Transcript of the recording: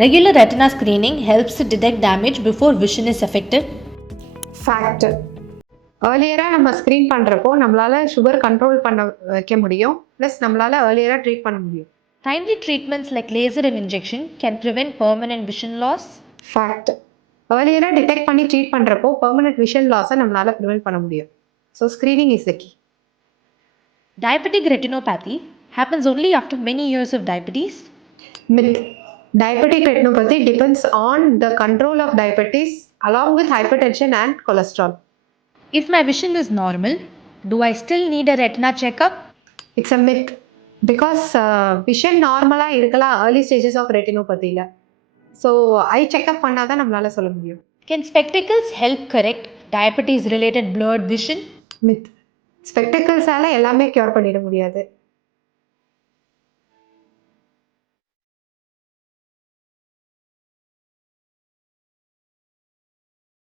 Regular retina screening helps to detect damage before vision is affected. Fact. ஏர்லியராக நம்ம screen பண்ணுறப்போ நம்மளால் sugar control பண்ண வைக்க முடியும், ப்ளஸ் நம்மளால் ஏர்லியராக ட்ரீட் பண்ண முடியும். Timely treatments like laser and injection can prevent permanent vision loss. Fact. ஏர்லியராக டிடெக்ட் பண்ணி ட்ரீட் பண்ணுறப்போ பெர்மனெண்ட் விஷன் லாஸை நம்மளால் ப்ரிவென்ட் பண்ண முடியும். So screening is the key. Diabetic retinopathy happens only after many years of diabetes. Myth. Diabetic retinopathy depends on the control of diabetes along with hypertension and cholesterol. If my vision is normal, do I still need a retina checkup? It's a myth. Because vision நார்மலாக இருக்கலாம் early stages of ரெட்டினோபதியில். So eye checkup பண்ணால் தான் நம்மளால் சொல்ல முடியும். Can spectacles help correct diabetes related blurred vision? Myth. ஸ்பெக்டக்கிள்ஸால் எல்லாமே க்யூர் பண்ணிட முடியாது.